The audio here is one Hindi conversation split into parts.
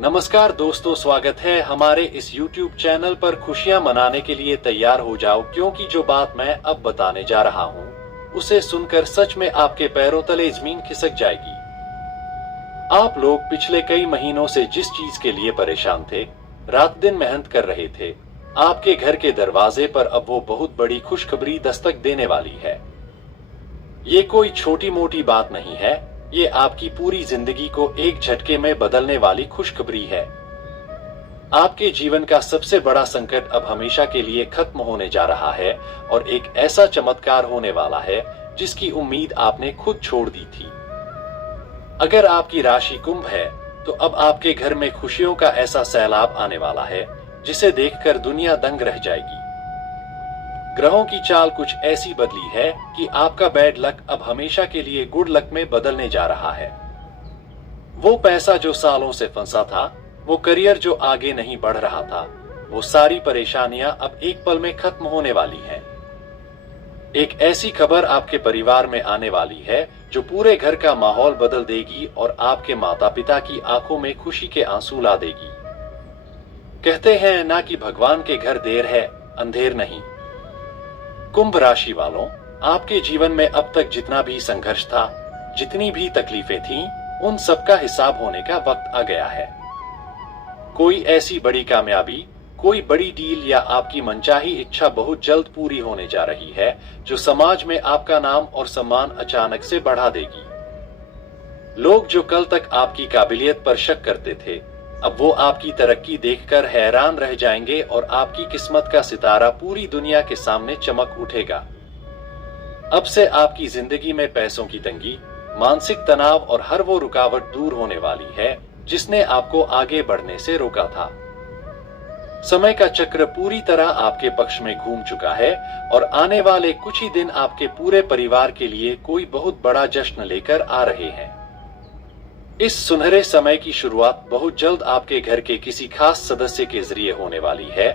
नमस्कार दोस्तों, स्वागत है हमारे इस YouTube चैनल पर। खुशियां मनाने के लिए तैयार हो जाओ, क्योंकि जो बात मैं अब बताने जा रहा हूँ उसे सुनकर सच में आपके पैरों तले जमीन खिसक जाएगी। आप लोग पिछले कई महीनों से जिस चीज के लिए परेशान थे, रात दिन मेहनत कर रहे थे, आपके घर के दरवाजे पर अब वो बहुत बड़ी खुशखबरी दस्तक देने वाली है। ये कोई छोटी मोटी बात नहीं है, ये आपकी पूरी जिंदगी को एक झटके में बदलने वाली खुशखबरी है। आपके जीवन का सबसे बड़ा संकट अब हमेशा के लिए खत्म होने जा रहा है और एक ऐसा चमत्कार होने वाला है जिसकी उम्मीद आपने खुद छोड़ दी थी। अगर आपकी राशि कुंभ है तो अब आपके घर में खुशियों का ऐसा सैलाब आने वाला है जिसे देखकर दुनिया दंग रह जाएगी। ग्रहों की चाल कुछ ऐसी बदली है कि आपका बैड लक अब हमेशा के लिए गुड लक में बदलने जा रहा है। वो पैसा जो सालों से फंसा था, वो करियर जो आगे नहीं बढ़ रहा था, वो सारी परेशानियां अब एक पल में खत्म होने वाली हैं। एक ऐसी खबर आपके परिवार में आने वाली है जो पूरे घर का माहौल बदल देगी और आपके माता पिता की आंखों में खुशी के आंसू ला देगी। कहते हैं ना कि भगवान के घर देर है, अंधेर नहीं। कुंभ राशि वालों, आपके जीवन में अब तक जितना भी संघर्ष था, जितनी भी तकलीफें थीं, उन सबका हिसाब होने का वक्त आ गया है। कोई ऐसी बड़ी कामयाबी, कोई बड़ी डील या आपकी मनचाही इच्छा बहुत जल्द पूरी होने जा रही है जो समाज में आपका नाम और सम्मान अचानक से बढ़ा देगी। लोग जो कल तक आपकी काबिलियत पर शक करते थे, अब वो आपकी तरक्की देखकर हैरान रह जाएंगे और आपकी किस्मत का सितारा पूरी दुनिया के सामने चमक उठेगा। अब से आपकी जिंदगी में पैसों की तंगी, मानसिक तनाव और हर वो रुकावट दूर होने वाली है जिसने आपको आगे बढ़ने से रोका था। समय का चक्र पूरी तरह आपके पक्ष में घूम चुका है और आने वाले कुछ ही दिन आपके पूरे परिवार के लिए कोई बहुत बड़ा जश्न लेकर आ रहे हैं। इस सुनहरे समय की शुरुआत बहुत जल्द आपके घर के किसी खास सदस्य के जरिए होने वाली है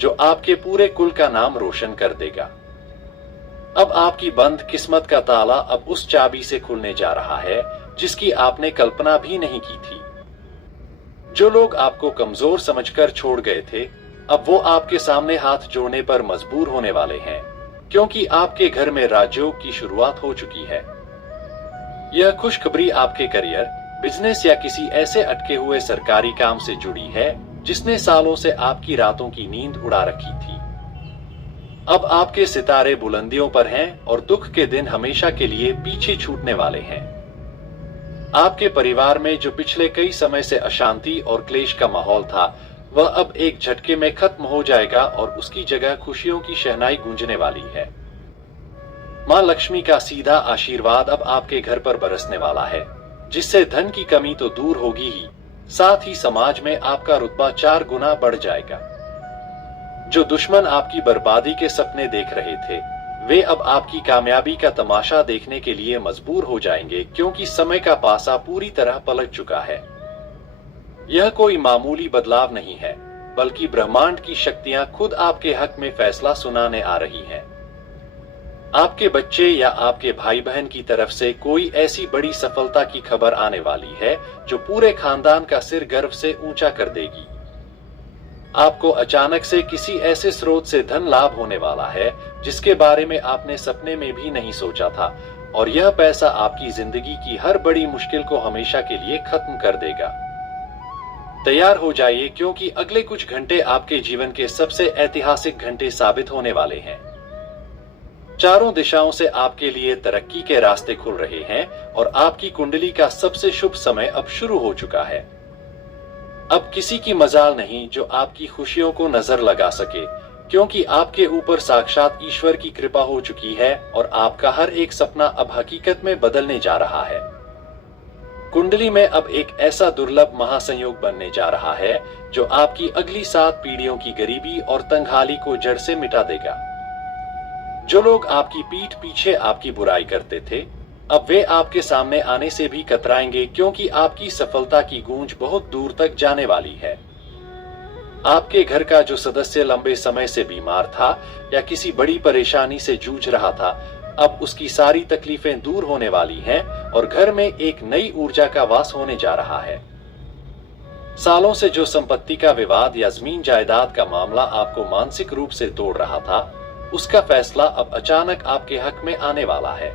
जो आपके पूरे कुल का नाम रोशन कर देगा। अब आपकी बंद किस्मत का ताला अब उस चाबी से खुलने जा रहा है जिसकी आपने कल्पना भी नहीं की थी। जो लोग आपको कमजोर समझकर छोड़ गए थे, अब वो आपके सामने हाथ जोड़ने पर मजबूर होने वाले हैं, क्योंकि आपके घर में राजयोग की शुरुआत हो चुकी है। यह खुशखबरी आपके करियर, बिजनेस या किसी ऐसे अटके हुए सरकारी काम से जुड़ी है जिसने सालों से आपकी रातों की नींद उड़ा रखी थी। अब आपके सितारे बुलंदियों पर हैं और दुख के दिन हमेशा के लिए पीछे छूटने वाले हैं। आपके परिवार में जो पिछले कई समय से अशांति और क्लेश का माहौल था, वह अब एक झटके में खत्म हो जाएगा और उसकी जगह खुशियों की शहनाई गूंजने वाली है। मां लक्ष्मी का सीधा आशीर्वाद अब आपके घर पर बरसने वाला है, जिससे धन की कमी तो दूर होगी ही, साथ ही समाज में आपका रुतबा 4 गुना बढ़ जाएगा। जो दुश्मन आपकी बर्बादी के सपने देख रहे थे, वे अब आपकी कामयाबी का तमाशा देखने के लिए मजबूर हो जाएंगे, क्योंकि समय का पासा पूरी तरह पलट चुका है। यह कोई मामूली बदलाव नहीं है, बल्कि ब्रह्मांड की शक्तियां खुद आपके हक में फैसला सुनाने आ रही हैं। आपके बच्चे या आपके भाई बहन की तरफ से कोई ऐसी बड़ी सफलता की खबर आने वाली है जो पूरे खानदान का सिर गर्व से ऊंचा कर देगी। आपको अचानक से किसी ऐसे स्रोत से धन लाभ होने वाला है जिसके बारे में आपने सपने में भी नहीं सोचा था, और यह पैसा आपकी जिंदगी की हर बड़ी मुश्किल को हमेशा के लिए खत्म कर देगा। तैयार हो जाइए, क्योंकि अगले कुछ घंटे आपके जीवन के सबसे ऐतिहासिक घंटे साबित होने वाले हैं। चारों दिशाओं से आपके लिए तरक्की के रास्ते खुल रहे हैं और आपकी कुंडली का सबसे शुभ समय अब शुरू हो चुका है। अब किसी की मजाल नहीं जो आपकी खुशियों को नजर लगा सके, क्योंकि आपके ऊपर साक्षात ईश्वर की कृपा हो चुकी है और आपका हर एक सपना अब हकीकत में बदलने जा रहा है। कुंडली में अब एक ऐसा दुर्लभ महासंयोग बनने जा रहा है जो आपकी अगली 7 पीढ़ियों की गरीबी और तंगहाली को जड़ से मिटा देगा। जो लोग आपकी पीठ पीछे आपकी बुराई करते थे, अब वे आपके सामने आने से भी कतराएंगे, क्योंकि आपकी सफलता की गूंज बहुत दूर तक जाने वाली है। आपके घर का जो सदस्य लंबे समय से बीमार था या किसी बड़ी परेशानी से जूझ रहा था, अब उसकी सारी तकलीफें दूर होने वाली हैं और घर में एक नई ऊर्जा का वास होने जा रहा है। सालों से जो संपत्ति का विवाद या जमीन जायदाद का मामला आपको मानसिक रूप से तोड़ रहा था, उसका फैसला अब अचानक आपके हक में आने वाला है।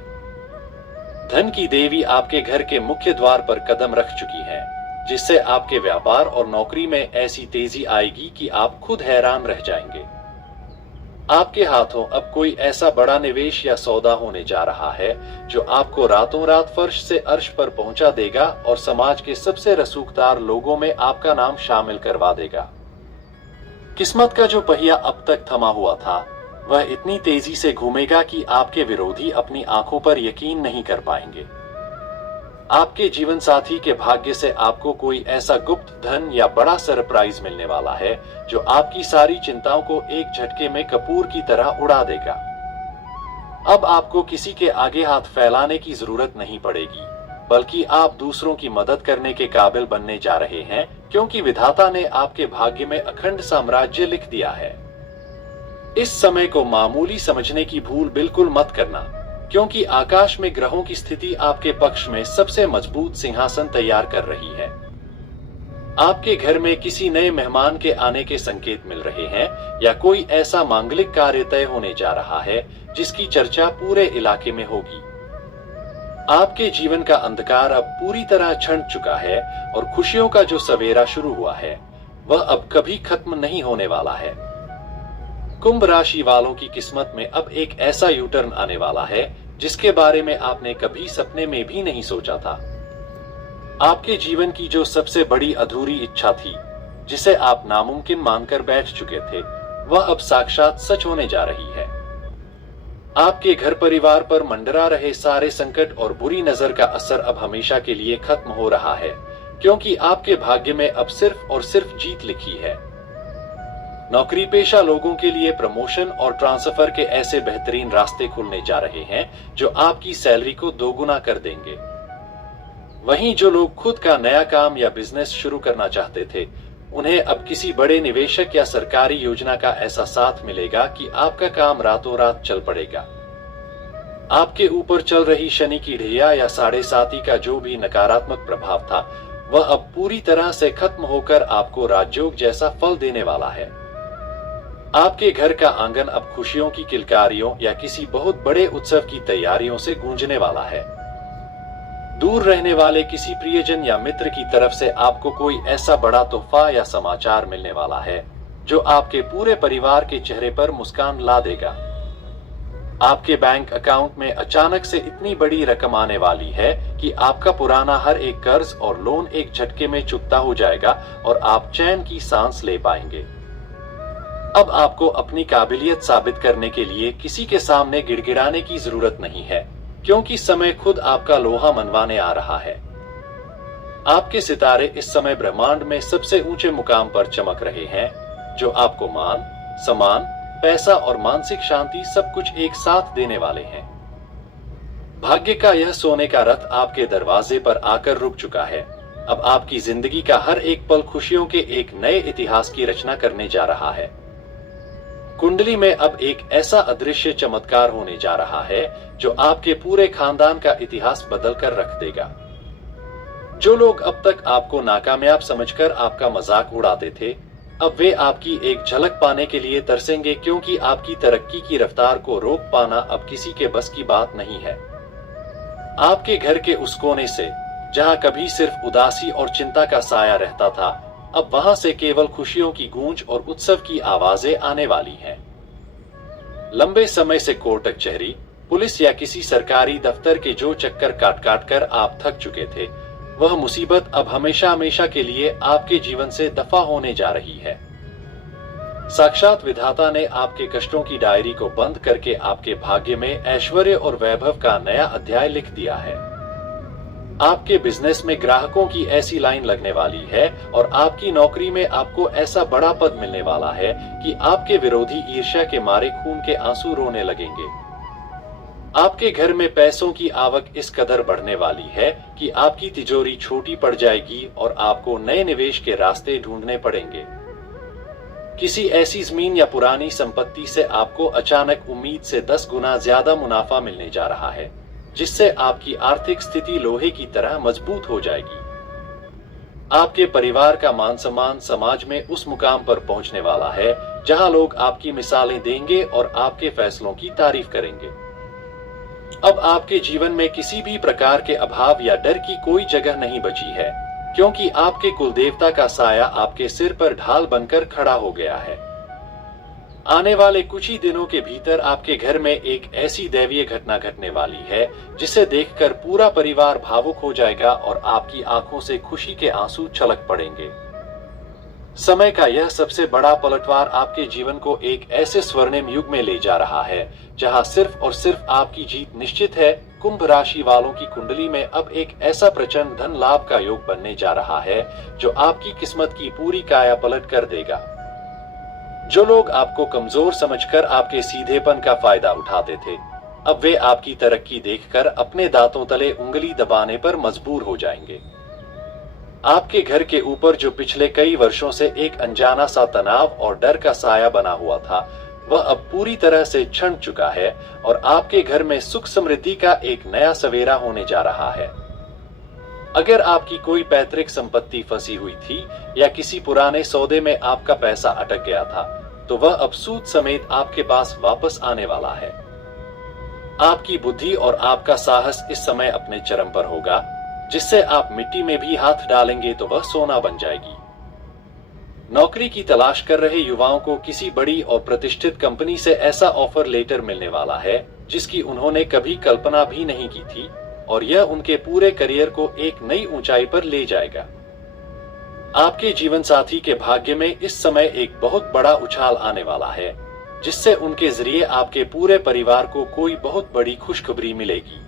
धन की देवी आपके घर के मुख्य द्वार पर कदम रख चुकी है, जिससे आपके व्यापार और नौकरी में ऐसी तेजी आएगी कि आप खुद हैरान रह जाएंगे। आपके हाथों अब कोई ऐसा बड़ा निवेश या सौदा होने जा रहा है जो आपको रातों रात फर्श से अर्श पर पहुंचा देगा और समाज के सबसे रसूखदार लोगों में आपका नाम शामिल करवा देगा। किस्मत का जो पहिया अब तक थमा हुआ था, वह इतनी तेजी से घूमेगा कि आपके विरोधी अपनी आंखों पर यकीन नहीं कर पाएंगे। आपके जीवन साथी के भाग्य से आपको कोई ऐसा गुप्त धन या बड़ा सरप्राइज मिलने वाला है जो आपकी सारी चिंताओं को एक झटके में कपूर की तरह उड़ा देगा। अब आपको किसी के आगे हाथ फैलाने की जरूरत नहीं पड़ेगी, बल्कि आप दूसरों की मदद करने के काबिल बनने जा रहे हैं, क्योंकि विधाता ने आपके भाग्य में अखंड साम्राज्य लिख दिया है। इस समय को मामूली समझने की भूल बिल्कुल मत करना, क्योंकि आकाश में ग्रहों की स्थिति आपके पक्ष में सबसे मजबूत सिंहासन तैयार कर रही है। आपके घर में किसी नए मेहमान के आने के संकेत मिल रहे हैं या कोई ऐसा मांगलिक कार्य तय होने जा रहा है जिसकी चर्चा पूरे इलाके में होगी। आपके जीवन का अंधकार अब पूरी तरह छंट चुका है और खुशियों का जो सवेरा शुरू हुआ है, वह अब कभी खत्म नहीं होने वाला है। कुंभ राशि वालों की किस्मत में अब एक ऐसा यू टर्न आने वाला है जिसके बारे में आपने कभी सपने में भी नहीं सोचा था। आपके जीवन की जो सबसे बड़ी अधूरी इच्छा थी, जिसे आप नामुमकिन मानकर बैठ चुके थे, वह अब साक्षात सच होने जा रही है। आपके घर परिवार पर मंडरा रहे सारे संकट और बुरी नजर का असर अब हमेशा के लिए खत्म हो रहा है, क्योंकि आपके भाग्य में अब सिर्फ और सिर्फ जीत लिखी है। नौकरी पेशा लोगों के लिए प्रमोशन और ट्रांसफर के ऐसे बेहतरीन रास्ते खुलने जा रहे हैं जो आपकी सैलरी को दोगुना कर देंगे। वहीं जो लोग खुद का नया काम या बिजनेस शुरू करना चाहते थे, उन्हें अब किसी बड़े निवेशक या सरकारी योजना का ऐसा साथ मिलेगा कि आपका काम रातों रात चल पड़ेगा। आपके ऊपर चल रही शनि की ढैया या 7.5 का जो भी नकारात्मक प्रभाव था, वह अब पूरी तरह से खत्म होकर आपको राजयोग जैसा फल देने वाला है। आपके घर का आंगन अब खुशियों की किलकारियों या किसी बहुत बड़े उत्सव की तैयारियों से गूंजने वाला है। दूर रहने वाले किसी प्रियजन या मित्र की तरफ से आपको कोई ऐसा बड़ा तोहफा या समाचार मिलने वाला है जो आपके पूरे परिवार के चेहरे पर मुस्कान ला देगा। आपके बैंक अकाउंट में अचानक से इतनी बड़ी रकम आने वाली है कि आपका पुराना हर एक कर्ज और लोन एक झटके में चुकता हो जाएगा और आप चैन की सांस ले पाएंगे। अब आपको अपनी काबिलियत साबित करने के लिए किसी के सामने गिड़गिड़ाने की जरूरत नहीं है, क्योंकि समय खुद आपका लोहा मनवाने आ रहा है। आपके सितारे इस समय ब्रह्मांड में सबसे ऊंचे मुकाम पर चमक रहे हैं, जो आपको मान, सम्मान, पैसा और मानसिक शांति सब कुछ एक साथ देने वाले हैं। भाग्य का यह सोने का रथ आपके दरवाजे पर आकर रुक चुका है। अब आपकी जिंदगी का हर एक पल खुशियों के एक नए इतिहास की रचना करने जा रहा है। कुंडली में अब एक ऐसा अदृश्य चमत्कार होने जा रहा है जो आपके पूरे खानदान का इतिहास बदल कर रख देगा। जो लोग अब तक आपको नाकामयाब समझकर आपका मजाक उड़ाते थे, अब वे आपकी एक झलक पाने के लिए तरसेंगे, क्योंकि आपकी तरक्की की रफ्तार को रोक पाना अब किसी के बस की बात नहीं है। आपके घर के उस कोने से जहां कभी सिर्फ उदासी और चिंता का साया रहता था, अब वहां से केवल खुशियों की गूंज और उत्सव की आवाजें आने वाली हैं। लंबे समय से कोर्ट कचहरी, पुलिस या किसी सरकारी दफ्तर के जो चक्कर काट काट कर आप थक चुके थे, वह मुसीबत अब हमेशा हमेशा के लिए आपके जीवन से दफा होने जा रही है। साक्षात विधाता ने आपके कष्टों की डायरी को बंद करके आपके भाग्य में ऐश्वर्य और वैभव का नया अध्याय लिख दिया है। आपके बिजनेस में ग्राहकों की ऐसी लाइन लगने वाली है और आपकी नौकरी में आपको ऐसा बड़ा पद मिलने वाला है कि आपके विरोधी ईर्ष्या के मारे खून के आंसू रोने लगेंगे। आपके घर में पैसों की आवक इस कदर बढ़ने वाली है कि आपकी तिजोरी छोटी पड़ जाएगी और आपको नए निवेश के रास्ते ढूंढने पड़ेंगे। किसी ऐसी जमीन या पुरानी संपत्ति से आपको अचानक उम्मीद से 10 गुना ज्यादा मुनाफा मिलने जा रहा है, जिससे आपकी आर्थिक स्थिति लोहे की तरह मजबूत हो जाएगी। आपके परिवार का मान सम्मान समाज में उस मुकाम पर पहुंचने वाला है जहां लोग आपकी मिसालें देंगे और आपके फैसलों की तारीफ करेंगे। अब आपके जीवन में किसी भी प्रकार के अभाव या डर की कोई जगह नहीं बची है, क्योंकि आपके कुलदेवता का साया आपके सिर पर ढाल बनकर खड़ा हो गया है। आने वाले कुछ ही दिनों के भीतर आपके घर में एक ऐसी दैवीय घटना घटने वाली है जिसे देखकर पूरा परिवार भावुक हो जाएगा और आपकी आंखों से खुशी के आंसू छलक पड़ेंगे। समय का यह सबसे बड़ा पलटवार आपके जीवन को एक ऐसे स्वर्णिम युग में ले जा रहा है जहां सिर्फ और सिर्फ आपकी जीत निश्चित है। कुंभ राशि वालों की कुंडली में अब एक ऐसा प्रचंड धन लाभ का योग बनने जा रहा है जो आपकी किस्मत की पूरी काया पलट कर देगा। जो लोग आपको कमजोर समझकर आपके सीधेपन का फायदा उठाते थे, अब वे आपकी तरक्की देखकर अपने दांतों तले उंगली दबाने पर मजबूर हो जाएंगे। आपके घर के ऊपर जो पिछले कई वर्षों से एक अनजाना सा तनाव और डर का साया बना हुआ था, वह अब पूरी तरह से क्षण चुका है और आपके घर में सुख समृद्धि का एक नया सवेरा होने जा रहा है। अगर आपकी कोई पैतृक संपत्ति फंसी हुई थी या किसी पुराने सौदे में आपका पैसा अटक गया था, तो वह अब सूद समेत आपके पास वापस आने वाला है। आपकी बुद्धि और आपका साहस इस समय अपने चरम पर होगा, जिससे आप मिट्टी में भी हाथ डालेंगे तो वह सोना बन जाएगी। नौकरी की तलाश कर रहे युवाओं को किसी बड़ी और प्रतिष्ठित कंपनी से ऐसा ऑफर लेटर मिलने वाला है जिसकी उन्होंने कभी कल्पना भी नहीं की थी, और यह उनके पूरे करियर को एक नई ऊंचाई पर ले जाएगा। आपके जीवन साथी के भाग्य में इस समय एक बहुत बड़ा उछाल आने वाला है, जिससे उनके जरिए आपके पूरे परिवार को कोई बहुत बड़ी खुशखबरी मिलेगी।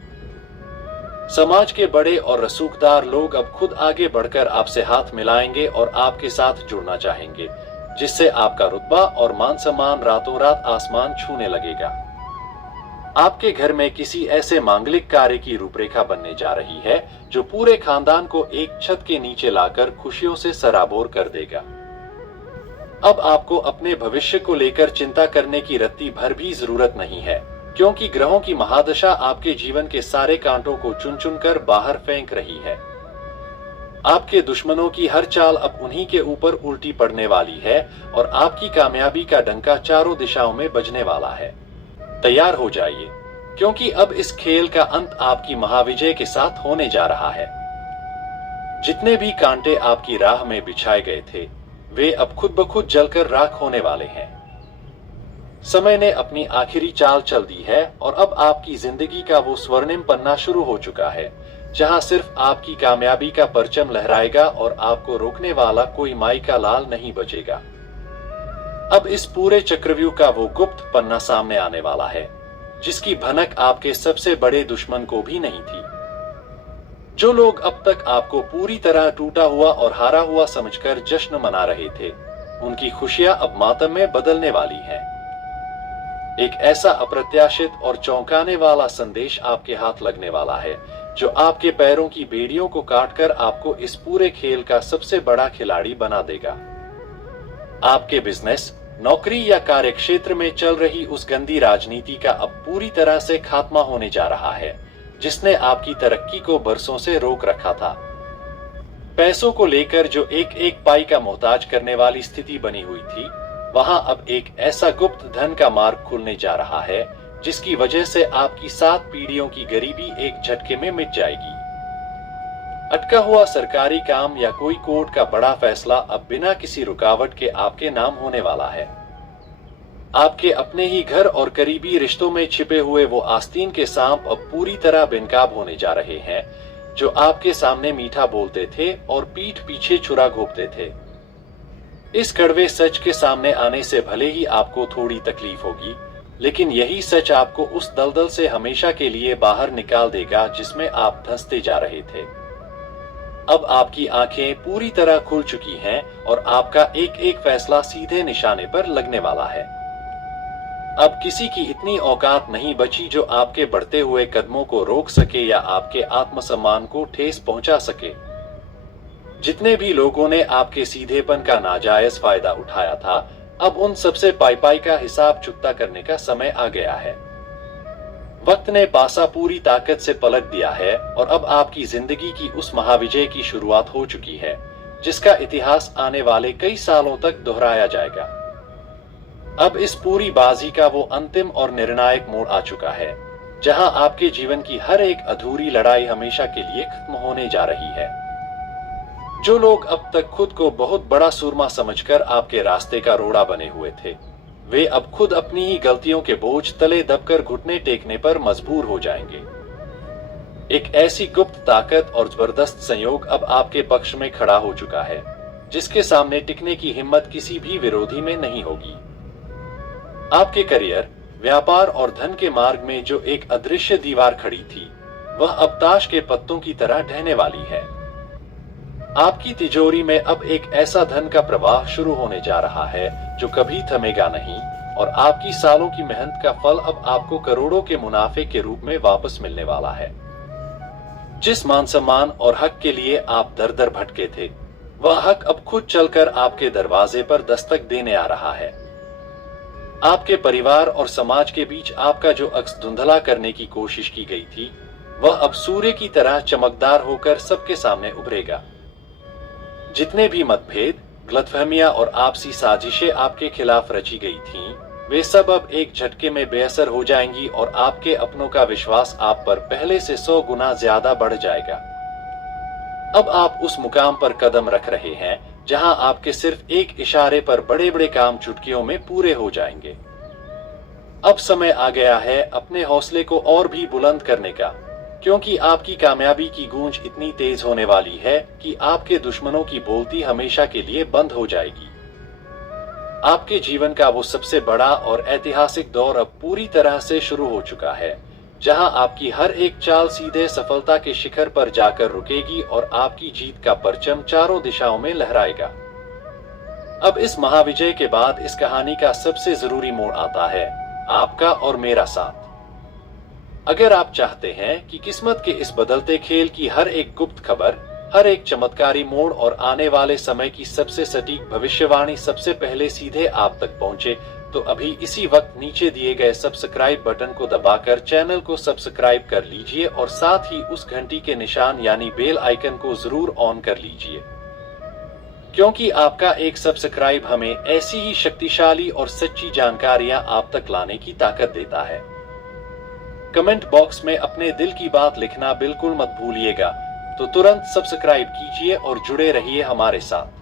समाज के बड़े और रसूखदार लोग अब खुद आगे बढ़कर आपसे हाथ मिलाएंगे और आपके साथ जुड़ना चाहेंगे, जिससे आपका रुतबा और मान सम्मान रातों रात आसमान छूने लगेगा। आपके घर में किसी ऐसे मांगलिक कार्य की रूपरेखा बनने जा रही है जो पूरे खानदान को एक छत के नीचे लाकर खुशियों से सराबोर कर देगा। अब आपको अपने भविष्य को लेकर चिंता करने की रत्ती भर भी जरूरत नहीं है, क्योंकि ग्रहों की महादशा आपके जीवन के सारे कांटों को चुन चुन कर बाहर फेंक रही है। आपके दुश्मनों की हर चाल अब उन्हीं के ऊपर उल्टी पड़ने वाली है और आपकी कामयाबी का डंका चारों दिशाओं में बजने वाला है। तैयार हो जाइए, क्योंकि अब इस खेल का अंत आपकी महाविजय के साथ होने जा रहा है। जितने भी कांटे आपकी राह में बिछाए गए थे, वे अब खुद ब खुद जलकर राख होने वाले हैं। समय ने अपनी आखिरी चाल चल दी है और अब आपकी जिंदगी का वो स्वर्णिम पन्ना शुरू हो चुका है, जहां सिर्फ आपकी कामयाबी का परचम लहराएगा और आपको रोकने वाला कोई माई का लाल नहीं बचेगा। अब इस पूरे चक्रव्यूह का वो गुप्त पन्ना सामने आने वाला है, जिसकी भनक आपके सबसे बड़े दुश्मन को भी नहीं थी। जो लोग अब तक आपको पूरी तरह टूटा हुआ और हारा हुआ समझकर जश्न मना रहे थे, उनकी खुशियां अब मातम में बदलने वाली हैं। एक ऐसा अप्रत्याशित और चौंकाने वाला संदेश आपके हाथ लगने वाला है जो आपके पैरों की बेड़ियों को काटकर आपको इस पूरे खेल का सबसे बड़ा खिलाड़ी बना देगा। आपके बिजनेस, नौकरी या कार्य क्षेत्र में चल रही उस गंदी राजनीति का अब पूरी तरह से खात्मा होने जा रहा है, जिसने आपकी तरक्की को बरसों से रोक रखा था। पैसों को लेकर जो एक एक पाई का मोहताज करने वाली स्थिति बनी हुई थी, वहां अब एक ऐसा गुप्त धन का मार्ग खुलने जा रहा है जिसकी वजह से आपकी 7 पीढ़ियों की गरीबी एक झटके में मिट जाएगी। अटका हुआ सरकारी काम या कोई कोर्ट का बड़ा फैसला अब बिना किसी रुकावट के आपके नाम होने वाला है। आपके अपने ही घर और करीबी रिश्तों में छिपे हुए वो आस्तीन के सांप अब पूरी तरह बेनकाब होने जा रहे हैं, जो आपके सामने मीठा बोलते थे और पीठ पीछे छुरा घोंपते थे। इस कड़वे सच के सामने आने से भले ही आपको थोड़ी तकलीफ होगी, लेकिन यही सच आपको उस दलदल से हमेशा के लिए बाहर निकाल देगा जिसमें आप धंसते जा रहे थे। अब आपकी आंखें पूरी तरह खुल चुकी हैं और आपका एक एक फैसला सीधे निशाने पर लगने वाला है। अब किसी की इतनी औकात नहीं बची जो आपके बढ़ते हुए कदमों को रोक सके या आपके आत्मसम्मान को ठेस पहुंचा सके। जितने भी लोगों ने आपके सीधेपन का नाजायज फायदा उठाया था, अब उन सबसे पाई का हिसाब चुकता करने का समय आ गया है। वक्त ने पासा पूरी ताकत से पलट दिया है और अब आपकी जिंदगी की उस महाविजय की शुरुआत हो चुकी है, जिसका इतिहास आने वाले कई सालों तक दोहराया जाएगा। अब इस पूरी बाजी का वो अंतिम और निर्णायक मोड़ आ चुका है, जहां आपके जीवन की हर एक अधूरी लड़ाई हमेशा के लिए खत्म होने जा रही है। जो लोग अब तक खुद को बहुत बड़ा सूरमा समझकर आपके रास्ते का रोड़ा बने हुए थे, वे अब खुद अपनी ही गलतियों के बोझ तले दबकर घुटने टेकने पर मजबूर हो जाएंगे। एक ऐसी गुप्त ताकत और जबरदस्त संयोग अब आपके पक्ष में खड़ा हो चुका है, जिसके सामने टिकने की हिम्मत किसी भी विरोधी में नहीं होगी। आपके करियर, व्यापार और धन के मार्ग में जो एक अदृश्य दीवार खड़ी थी, वह अब ताश के पत्तों की तरह ढहने वाली है। आपकी तिजोरी में अब एक ऐसा धन का प्रवाह शुरू होने जा रहा है जो कभी थमेगा नहीं, और आपकी सालों की मेहनत का फल अब आपको करोड़ों के मुनाफे के रूप में वापस मिलने वाला है। जिस मान सम्मान और हक के लिए आप दर दर भटके थे, वह हक अब खुद चलकर आपके दरवाजे पर दस्तक देने आ रहा है। आपके परिवार और समाज के बीच आपका जो अक्स धुंधला करने की कोशिश की गई थी, वह अब सूर्य की तरह चमकदार होकर सबके सामने उभरेगा। जितने भी मतभेद, गलतफहमियां और आपसी साजिशें आपके खिलाफ रची गई थीं, वे सब अब एक झटके में बेअसर हो जाएंगी और आपके अपनों का विश्वास आप पर पहले से 100 गुना ज्यादा बढ़ जाएगा। अब आप उस मुकाम पर कदम रख रहे हैं जहां आपके सिर्फ एक इशारे पर बड़े बड़े काम चुटकियों में पूरे हो जाएंगे। अब समय आ गया है अपने हौसले को और भी बुलंद करने का, क्योंकि आपकी कामयाबी की गूंज इतनी तेज होने वाली है कि आपके दुश्मनों की बोलती हमेशा के लिए बंद हो जाएगी। आपके जीवन का वो सबसे बड़ा और ऐतिहासिक दौर अब पूरी तरह से शुरू हो चुका है, जहां आपकी हर एक चाल सीधे सफलता के शिखर पर जाकर रुकेगी और आपकी जीत का परचम चारों दिशाओं में लहराएगा। अब इस महाविजय के बाद इस कहानी का सबसे जरूरी मोड़ आता है, आपका और मेरा साथ। अगर आप चाहते हैं कि किस्मत के इस बदलते खेल की हर एक गुप्त खबर, हर एक चमत्कारी मोड़ और आने वाले समय की सबसे सटीक भविष्यवाणी सबसे पहले सीधे आप तक पहुंचे, तो अभी इसी वक्त नीचे दिए गए सब्सक्राइब बटन को दबाकर चैनल को सब्सक्राइब कर लीजिए और साथ ही उस घंटी के निशान यानी बेल आइकन को जरूर ऑन कर लीजिए, क्योंकि आपका एक सब्सक्राइब हमें ऐसी ही शक्तिशाली और सच्ची जानकारियां आप तक लाने की ताकत देता है। कमेंट बॉक्स में अपने दिल की बात लिखना बिल्कुल मत भूलिएगा। तो तुरंत सब्सक्राइब कीजिए और जुड़े रहिए हमारे साथ।